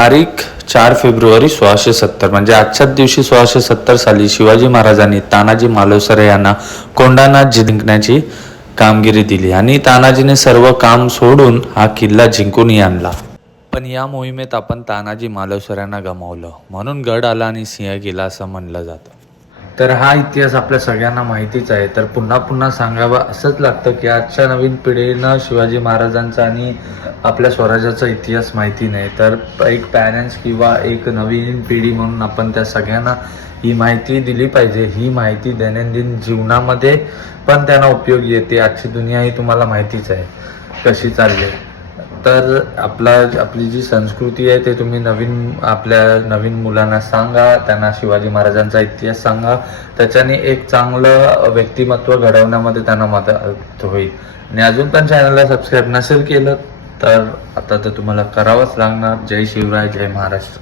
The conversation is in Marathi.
तारीख 4 फेब्रुवारी 1670 म्हणजे आजच्याच दिवशी 1670 साली शिवाजी महाराजांनी तानाजी मालुसरे यांना कोंढाणा जिंकण्याची कामगिरी दिली आणि तानाजीने सर्व काम सोडून हा किल्ला जिंकून आणला. पण या मोहिमेत आपण तानाजी मालुसऱ्यांना गमावलं, म्हणून गड आला आणि सिंह गेला असं म्हणलं जातं. तर हा इतिहास आपल्या सगळ्यांना माहितीच आहे. तर पुन्हा पुन्हा सांगावं असंच लागतं की आजच्या नवीन पिढीनं शिवाजी महाराजांचा आणि आपल्या स्वराज्याचा इतिहास माहिती नाही. तर एक पॅरेंट्स किंवा एक नवीन पिढी म्हणून आपण त्या सगळ्यांना ही माहिती दिली पाहिजे. ही माहिती दैनंदिन जीवनामध्ये पण त्यांना उपयोगी येते. आजची दुनिया ही तुम्हाला माहितीच आहे कशी चालली. तर आपली जी संस्कृती आहे ते तुम्ही आपल्या नवीन मुलांना सांगा, त्यांना शिवाजी महाराजांचा इतिहास सांगा. त्याच्याने एक चांगलं व्यक्तिमत्व घडवण्यामध्ये त्यांना मदत होईल. आणि अजून पण चॅनलला सबस्क्राईब नसेल केलं तर आता तर तुम्हाला करावंच लागणार. जय शिवराय, जय महाराष्ट्र.